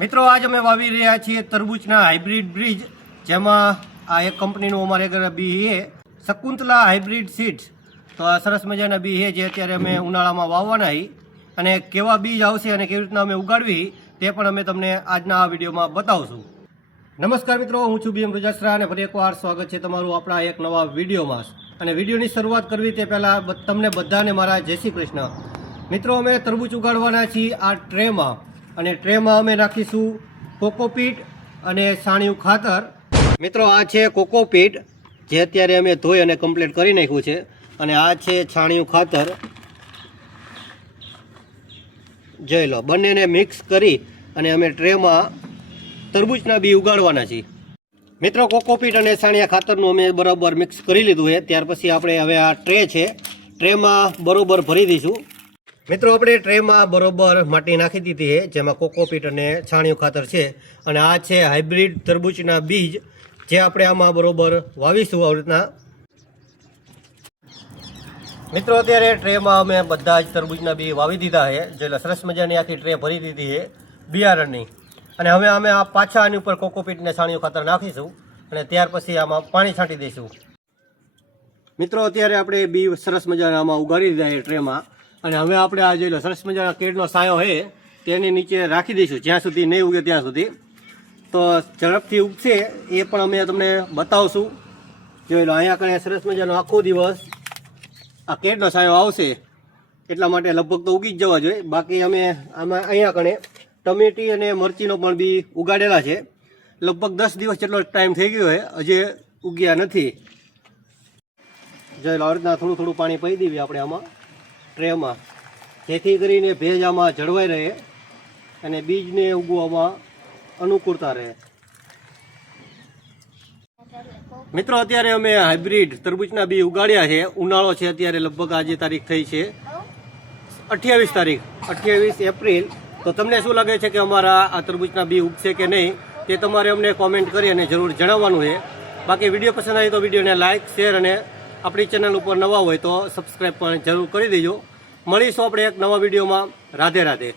મિત્રો આજ અમે વાવી રહ્યા છીએ તરબૂચના હાઇબ્રિડ બીજ, જેમાં આ એક કંપનીનું અમારે ઘરે બી છે શકુંતલા હાઇબ્રિડ સીડ્સ। તો આ સરસ મજાના બી છે જે અત્યારે અમે ઉનાળામાં વાવવાના છીએ, અને કેવા બીજ આવશે અને કેવી રીતના અમે ઉગાડવી તે પણ અમે તમને આજના આ વિડીયોમાં બતાવશું। નમસ્કાર મિત્રો, હું છું BM રજાસરા અને ફરી એકવાર સ્વાગત છે તમારું આપણા એક નવા વિડીયોમાં। અને વિડીયોની શરૂઆત કરવી તે પહેલાં તમને બધાને મારા જય શ્રી કૃષ્ણ। મિત્રો, અમે તરબૂચ ઉગાડવાના છીએ આ ટ્રેમાં, અને ટ્રેમાં અમે નાખીશું કોકોપીટ અને છાણિયું ખાતર। મિત્રો, આ છે કોકોપીટ જે અત્યારે અમે ધોઈ અને કમ્પ્લીટ કરી નાખ્યું છે, અને આ છે છાણિયું ખાતર। જોઈ લો, બંનેને મિક્સ કરી અને અમે ટ્રેમાં તરબૂચના બી ઉગાડવાના છીએ। મિત્રો, કોકોપીટ અને છાણિયા ખાતરનું અમે બરાબર મિક્સ કરી લીધું છે। ત્યાર પછી આપણે હવે આ ટ્રે છે, ટ્રેમાં બરોબર ભરી દઈશું। મિત્રો, આપણે ટ્રેમાં બરોબર માટી નાખી દીધી છે, જેમાં કોકોપીટ અને છાણિયું ખાતર છે, અને આ છે હાઇબ્રિડ તરબૂચના બીજ જે આપણે આમાં બરોબર વાવીશું આવી રીતના। મિત્રો, અત્યારે ટ્રેમાં અમે બધા જ તરબૂચના બી વાવી દીધા છે, જે સરસ મજાની આખી ટ્રે ભરી દીધી છે બિયારણની। અને હવે અમે આ પાછા આની ઉપર કોકોપીટ અને છાણિયું ખાતર નાખીશું, અને ત્યાર પછી આમાં પાણી છાંટી દઈશું। મિત્રો, અત્યારે આપણે બી સરસ મજાના આમાં ઉગાડી દીધા છે ટ્રેમાં, અને હવે આપણે આ જોઈ લો સરસ મજાના કેળનો સાયો છે તેની નીચે રાખી દઈશું, જ્યાં સુધી નહીં ઉગે ત્યાં સુધી। તો ઝડપથી ઉગશે એ પણ અમે તમને બતાવશું। જોઈ લો, અહીંયા કણે સરસ મજાનો આખો દિવસ આ કેળનો સાયો આવશે, એટલા માટે લગભગ તો ઉગી જ જવા જોઈએ। બાકી અમે આમાં અહીંયા કણે ટમેટી અને મરચીનો પણ બી ઉગાડેલા છે, લગભગ 10 દિવસ જેટલો ટાઈમ થઈ ગયો છે, હજી ઉગ્યા નથી। જોઈ લો, આ રીતના થોડું થોડું પાણી પી દેવી આપણે આમાં ટ્રેમાં, જેથી કરીને ભેજ આમાં જળવાઈ રહે અને બીજને ઉગવામાં અનુકૂળતા રહે। મિત્રો, અત્યારે અમે હાઇબ્રિડ તરબૂચના બી ઉગાડ્યા છે। ઉનાળો છે અત્યારે, લગભગ આજે તારીખ થઈ છે 28 તારીખ, 28 એપ્રિલ। તો તમને શું લાગે છે કે અમારા આ તરબૂચના બી ઉગશે કે નહીં, તે તમારે અમને કોમેન્ટ કરી અને જરૂર જણાવવાનું છે। બાકી વિડીયો પસંદ આવે તો વિડીયોને લાઇક, શેર અને આપણી ચેનલ ઉપર નવા હોય તો સબસ્ક્રાઈબ પણ જરૂર કરી દેજો। મળીશું આપણે એક નવા વિડીયોમાં। રાધે રાધે।